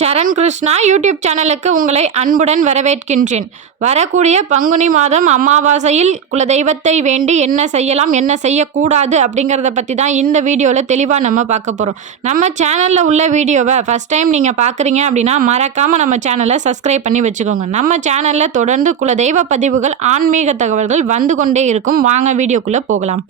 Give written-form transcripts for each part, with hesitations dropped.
சரண் Krishna YouTube சேனலுக்கு உங்களை அன்புடன் வரவேற்கின்றேன். வரக்கூடிய பங்குனி மாதம் அமாவாசையில் குலதெய்வத்தை வேண்டி என்ன செய்யலாம், என்ன செய்யக்கூடாது அப்படிங்கிறத பற்றி தான் இந்த வீடியோவில் தெளிவாக நம்ம பார்க்க போகிறோம். நம்ம சேனலில் உள்ள வீடியோவை ஃபஸ்ட் டைம் நீங்கள் பார்க்குறீங்க அப்படின்னா மறக்காமல் நம்ம சேனலை சப்ஸ்கிரைப் பண்ணி வச்சுக்கோங்க. நம்ம சேனலில் தொடர்ந்து குலதெய்வ பதிவுகள், ஆன்மீக தகவல்கள் வந்து கொண்டே இருக்கும். வாங்க வீடியோக்குள்ளே போகலாம்.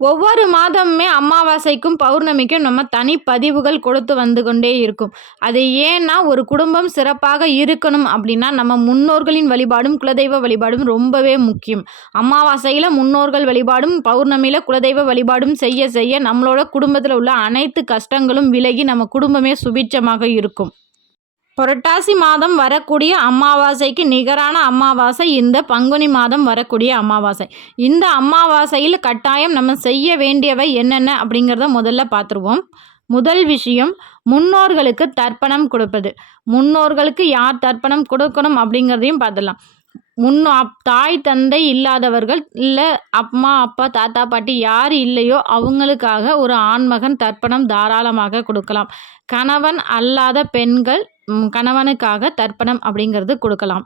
ஒவ்வொரு மாதமுமே அமாவாசைக்கும் பௌர்ணமிக்கும் நம்ம தனி பதிவுகள் கொடுத்து வந்து கொண்டே இருக்கும். அது ஏன்னா ஒரு குடும்பம் சிறப்பாக இருக்கணும் அப்படின்னா நம்ம முன்னோர்களின் வழிபாடும் குலதெய்வ வழிபாடும் ரொம்பவே முக்கியம். அமாவாசையில் முன்னோர்கள் வழிபாடும் பௌர்ணமியில் குலதெய்வ வழிபாடும் செய்ய செய்ய நம்மளோட குடும்பத்தில் உள்ள அனைத்து கஷ்டங்களும் விலகி நம்ம குடும்பமே சுபிட்சமாக இருக்கும். புரட்டாசி மாதம் வரக்கூடிய அமாவாசைக்கு நிகரான அமாவாசை இந்த பங்குனி மாதம் வரக்கூடிய அமாவாசை. இந்த அமாவாசையில் கட்டாயம் நம்ம செய்ய வேண்டியவை என்னென்ன அப்படிங்கிறத முதல்ல பார்த்துருவோம். முதல் விஷயம், முன்னோர்களுக்கு தர்ப்பணம் கொடுப்பது. முன்னோர்களுக்கு யார் தர்ப்பணம் கொடுக்கணும் அப்படிங்கிறதையும் பார்த்துடலாம். தாய் தந்தை இல்லாதவர்கள் இல்லை, அம்மா அப்பா தாத்தா பாட்டி யார் இல்லையோ அவங்களுக்காக ஒரு ஆண்மகன் தர்ப்பணம் தாராளமாக கொடுக்கலாம். கணவன் அல்லாத பெண்கள் கணவனுக்காக தர்ப்பணம் அப்படிங்கிறது கொடுக்கலாம்.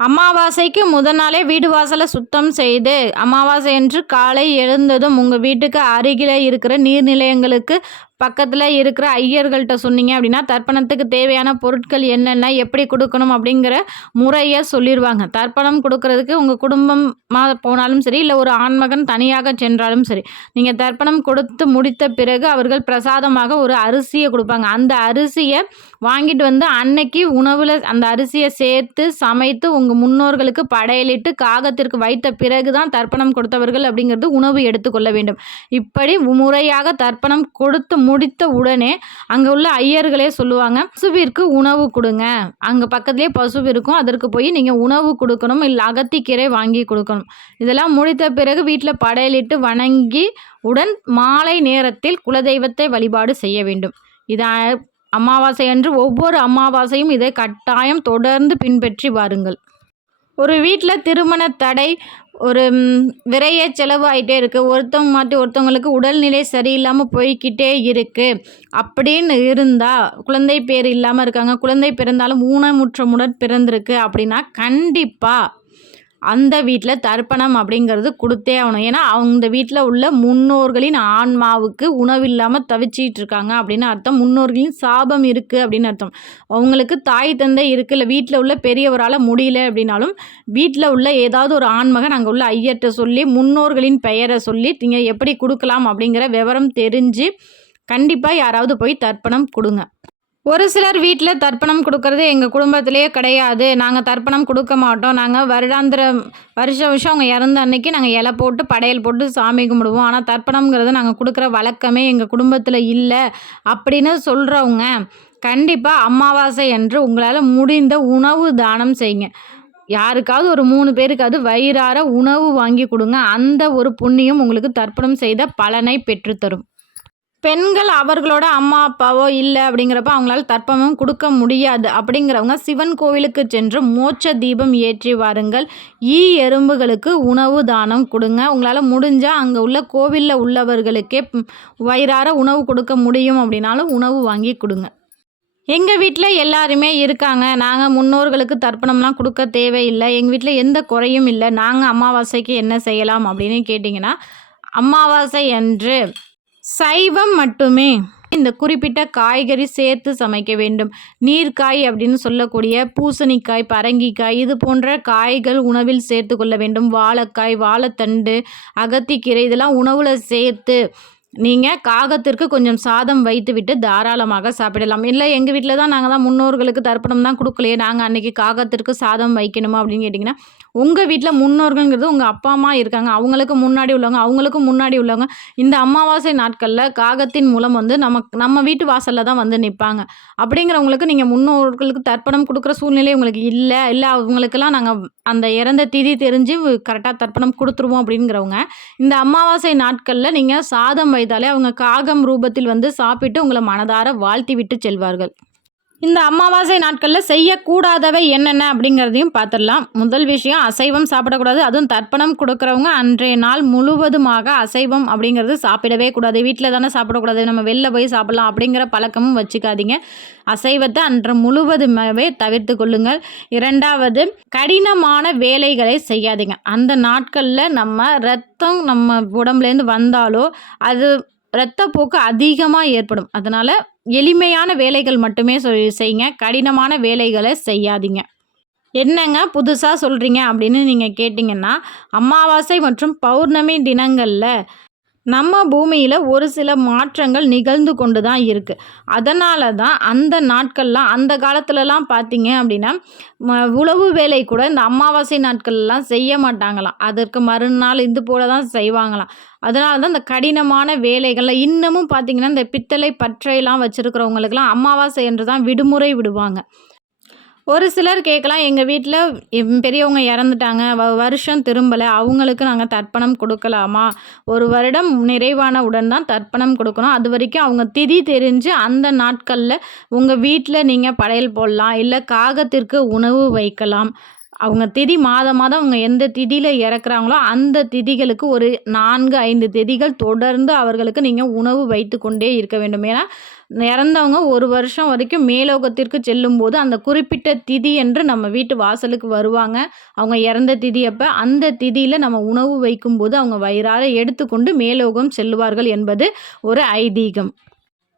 அமாவாசைக்கு முதல் நாளே வீடு வாசலை சுத்தம் செய்து அமாவாசை என்று காலை எழுந்ததும் உங்கள் வீட்டுக்கு அருகில் இருக்கிற நீர்நிலையங்களுக்கு பக்கத்தில் இருக்கிற ஐயர்கள்ட்ட சொன்னீங்க அப்படின்னா தர்ப்பணத்துக்கு தேவையான பொருட்கள் என்னென்ன, எப்படி கொடுக்கணும் அப்படிங்கிற முறையை சொல்லிடுவாங்க. தர்ப்பணம் கொடுக்கறதுக்கு உங்கள் குடும்பமாக போனாலும் சரி, இல்லை ஒரு ஆண்மகன் தனியாக சென்றாலும் சரி, நீங்கள் தர்ப்பணம் கொடுத்து முடித்த பிறகு அவர்கள் பிரசாதமாக ஒரு அரிசியை கொடுப்பாங்க. அந்த அரிசியை வாங்கிட்டு வந்து அன்னைக்கு உணவில் அந்த அரிசியை சேர்த்து சமைத்து உங்கள் முன்னோர்களுக்கு படையலிட்டு காகத்திற்கு வைத்த பிறகு தான் தர்ப்பணம் கொடுத்தவர்கள் அப்படிங்கிறது உணவு எடுத்துக்கொள்ள வேண்டும். இப்படி முறையாக தர்ப்பணம் கொடுத்து முடித்த உடனே அங்கே உள்ள ஐயர்களே சொல்லுவாங்க, பசுவிற்கு உணவு கொடுங்க. அங்கே பக்கத்துலேயே பசு இருக்கும், அதற்கு போய் நீங்கள் உணவு கொடுக்கணும், இல்லை அகத்திக்கீரை வாங்கி கொடுக்கணும். இதெல்லாம் முடித்த பிறகு வீட்டில் படையலிட்டு வணங்கி உடன் மாலை நேரத்தில் குலதெய்வத்தை வழிபாடு செய்ய வேண்டும். இதை அமாவாசை அன்று ஒவ்வொரு அமாவாசையும் இதை கட்டாயம் தொடர்ந்து பின்பற்றி வாருங்கள். ஒரு வீட்டில் திருமண தடை, ஒரு விரைய செலவு ஆகிட்டே இருக்குது, ஒருத்தவங்க மாற்றி ஒருத்தவங்களுக்கு உடல்நிலை சரியில்லாமல் போய்கிட்டே இருக்குது அப்படின்னு இருந்தால், குழந்தை பேர் இல்லாமல் இருக்காங்க, குழந்தை பிறந்தாலும் ஊனமுற்றமுடன் பிறந்திருக்கு அப்படின்னா கண்டிப்பாக அந்த வீட்டில் தர்ப்பணம் அப்படிங்கிறது கொடுத்தே ஆகணும். ஏன்னா அந்த வீட்டில் உள்ள முன்னோர்களின் ஆன்மாவுக்கு உணவில்லாமல் தவிச்சிட்டு இருக்காங்க அப்படின்னு அர்த்தம். முன்னோர்களின் சாபம் இருக்குது அப்படின்னு அர்த்தம். அவங்களுக்கு தாய் தந்தை இருக்குது, இல்லை வீட்டில் உள்ள பெரியவரால் முடியல அப்படின்னாலும் வீட்டில் உள்ள ஏதாவது ஒரு ஆண்மகன் அங்கே உள்ள ஐயர்கிட்ட சொல்லி முன்னோர்களின் பெயரை சொல்லி நீங்கள் எப்படி கொடுக்கலாம் அப்படிங்கிற விவரம் தெரிஞ்சு கண்டிப்பாக யாராவது போய் தர்ப்பணம் கொடுங்க. ஒரு சிலர் வீட்டில் தர்ப்பணம் கொடுக்கறது எங்கள் குடும்பத்திலே கிடையாது, நாங்கள் தர்ப்பணம் கொடுக்க மாட்டோம், நாங்கள் வருஷம் அவங்க இறந்த அன்னைக்கு நாங்கள் இலை போட்டு படையல் போட்டு சாமி கும்பிடுவோம், ஆனால் தர்ப்பணம்ங்கிறது நாங்கள் கொடுக்குற வழக்கமே எங்கள் குடும்பத்தில் இல்லை அப்படின்னு சொல்கிறவங்க கண்டிப்பாக அமாவாசை அன்று உங்களால் முடிந்த உணவு தானம் செய்யுங்க. யாருக்காவது ஒரு 3 பேருக்காவது வயிறார உணவு வாங்கி கொடுங்க. அந்த ஒரு புண்ணியம் உங்களுக்கு தர்ப்பணம் செய்த பலனை பெற்றுத்தரும். பெண்கள் அவர்களோட அம்மா அப்பாவோ இல்லை அப்படிங்கிறப்ப அவங்களால தர்ப்பணம் கொடுக்க முடியாது அப்படிங்கிறவங்க சிவன் கோவிலுக்கு சென்று மோட்ச தீபம் ஏற்றி வாருங்கள். எறும்புகளுக்கு உணவு தானம் கொடுங்க. உங்களால் முடிஞ்சால் அங்கே உள்ள கோவிலில் உள்ளவர்களுக்கே வயிறார உணவு கொடுக்க முடியும் அப்படின்னாலும் உணவு வாங்கி கொடுங்க. எங்கள் வீட்டில் எல்லாருமே இருக்காங்க, நாங்கள் முன்னோர்களுக்கு தர்ப்பணம்லாம் கொடுக்க தேவையில்லை, எங்கள் வீட்டில் எந்த குறையும் இல்லை, நாங்கள் அமாவாசைக்கு என்ன செய்யலாம் அப்படின்னு கேட்டிங்கன்னா, அமாவாசை அன்று சைவம் மட்டுமே இந்த குறிப்பிட்ட காய்கறி சேர்த்து சமைக்க வேண்டும். நீர்க்காய் அப்படின்னு சொல்லக்கூடிய பூசணிக்காய், பரங்கிக்காய் இது போன்ற காய்கள் உணவில் சேர்த்து கொள்ள வேண்டும். வாழைக்காய், வாழைத்தண்டு, அகத்திக்கீரை இதெல்லாம் உணவில் சேர்த்து நீங்கள் காகத்திற்கு கொஞ்சம் சாதம் வைத்து விட்டு தாராளமாக சாப்பிடலாம். இல்லை எங்கள் வீட்டில் தான் நாங்கள் தான் முன்னோர்களுக்கு தர்ப்பணம் தான் கொடுக்கலையே, நாங்கள் அன்றைக்கி காகத்திற்கு சாதம் வைக்கணுமா அப்படின்னு கேட்டிங்கன்னா, உங்கள் வீட்டில் முன்னோர்கள்ங்கிறது உங்கள் அப்பா அம்மா இருக்காங்க, அவங்களுக்கு முன்னாடி உள்ளவங்க இந்த அமாவாசை நாட்களில் காகத்தின் மூலம் வந்து நம்ம வீட்டு வாசலில் தான் வந்து நிற்பாங்க. அப்படிங்கிறவங்களுக்கு நீங்கள் முன்னோர்களுக்கு தர்ப்பணம் கொடுக்குற சூழ்நிலை உங்களுக்கு இல்லை அவங்களுக்கெல்லாம் நாங்கள் அந்த இறந்த திதி தெரிஞ்சு கரெக்டாக தர்ப்பணம் கொடுத்துருவோம் அப்படிங்கிறவங்க இந்த அமாவாசை நாட்களில் நீங்கள் சாதம் வைத்தாலே அவங்க காகம் ரூபத்தில் வந்து சாப்பிட்டு உங்களை மனதார வாழ்த்தி விட்டு செல்வார்கள். இந்த அமாவாசை நாட்களில் செய்யக்கூடாதவை என்னென்ன அப்படிங்கிறதையும் பார்த்துடலாம். முதல் விஷயம், அசைவம் சாப்பிடக்கூடாது. அதுவும் தர்ப்பணம் கொடுக்குறவங்க அன்றைய நாள் முழுவதுமாக அசைவம் அப்படிங்கிறது சாப்பிடவே கூடாது. வீட்டில் தானே சாப்பிடக்கூடாது, நம்ம வெளில போய் சாப்பிடலாம் அப்படிங்கிற பழக்கமும் வச்சுக்காதீங்க. அசைவத்தை அன்று முழுவதுமாகவே தவிர்த்து கொள்ளுங்கள். இரண்டாவது, கடினமான வேலைகளை செய்யாதீங்க. அந்த நாட்களில் ரத்தம் நம்ம உடம்புலேருந்து வந்தாலோ அது இரத்தப்போக்கு அதிகமாக ஏற்படும். அதனால் எளிமையான வேலைகள் மட்டுமே செய்யுங்க. கடினமான வேலைகளை செய்யாதீங்க. என்னங்க புதுசாக சொல்கிறீங்க அப்படின்னு நீங்கள் கேட்டிங்கன்னா, அமாவாசை மற்றும் பௌர்ணமி தினங்களில் நம்ம பூமியில் ஒரு சில மாற்றங்கள் நிகழ்ந்து கொண்டு தான் இருக்குது. அதனால தான் அந்த நாட்கள்லாம் அந்த காலத்துலலாம் பார்த்தீங்க அப்படின்னா உழவு வேலை கூட இந்த அமாவாசை நாட்கள்லாம் செய்ய மாட்டாங்களாம். அதற்கு மறுநாள் இது போல தான் செய்வாங்களாம். அதனால தான் இந்த கடினமான வேலைகளில் இன்னமும் பார்த்தீங்கன்னா இந்த பித்தளை பற்றையெல்லாம் வச்சுருக்கிறவங்களுக்கெல்லாம் அமாவாசை என்று தான் விடுமுறை விடுவாங்க. ஒரு சிலர் கேட்கலாம், எங்கள் வீட்டில் பெரியவங்க இறந்துட்டாங்க, வருஷம் திரும்பலை, அவங்களுக்கு நாங்கள் தர்ப்பணம் கொடுக்கலாமா? ஒரு வருடம் நிறைவான உடன் தான் தர்ப்பணம் கொடுக்கணும். அது வரைக்கும் அவங்க திதி தெரிஞ்சு அந்த நாட்களில் உங்கள் வீட்டில் நீங்கள் படையல் போடலாம், இல்லை காகத்திற்கு உணவு வைக்கலாம். அவங்க திதி மாதம் அவங்க எந்த திதியில் இறக்குறாங்களோ அந்த திதிகளுக்கு ஒரு 4-5 திதிகள் தொடர்ந்து அவர்களுக்கு நீங்கள் உணவு வைத்து கொண்டே இருக்க வேண்டும். ஏன்னா இறந்தவங்க ஒரு வருஷம் வரைக்கும் மேலோகத்திற்கு செல்லும்போது அந்த குறிப்பிட்ட திதி என்று நம்ம வீட்டு வாசலுக்கு வருவாங்க. அவங்க இறந்த திதி அப்போ அந்த திதியில் நம்ம உணவு வைக்கும்போது அவங்க வயிறார எடுத்துக்கொண்டு மேலோகம் செல்லுவார்கள் என்பது ஒரு ஐதீகம்.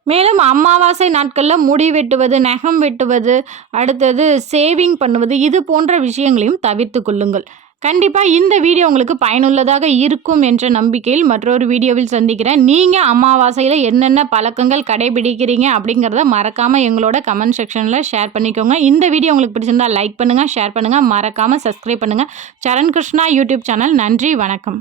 மேலும் அமாவாசை நாட்களில் முடி வெட்டுவது, நகம் வெட்டுவது, அடுத்தது சேவிங் பண்ணுவது, இது போன்ற விஷயங்களையும் தவிர்த்து கொள்ளுங்கள். கண்டிப்பாக இந்த வீடியோ உங்களுக்கு பயனுள்ளதாக இருக்கும் என்ற நம்பிக்கையில் மற்றொரு வீடியோவில் சந்திக்கிறேன். நீங்கள் அமாவாசையில் என்னென்ன பழக்கங்கள் கடைபிடிக்கிறீங்க அப்படிங்கிறத மறக்காமல் எங்களோட கமெண்ட் செக்ஷனில் ஷேர் பண்ணிக்கோங்க. இந்த வீடியோ உங்களுக்கு பிடிச்சிருந்தால் லைக் பண்ணுங்கள், ஷேர் பண்ணுங்கள், மறக்காமல் சப்ஸ்கிரைப் பண்ணுங்கள். சரண் கிருஷ்ணா யூடியூப் சேனல். நன்றி, வணக்கம்.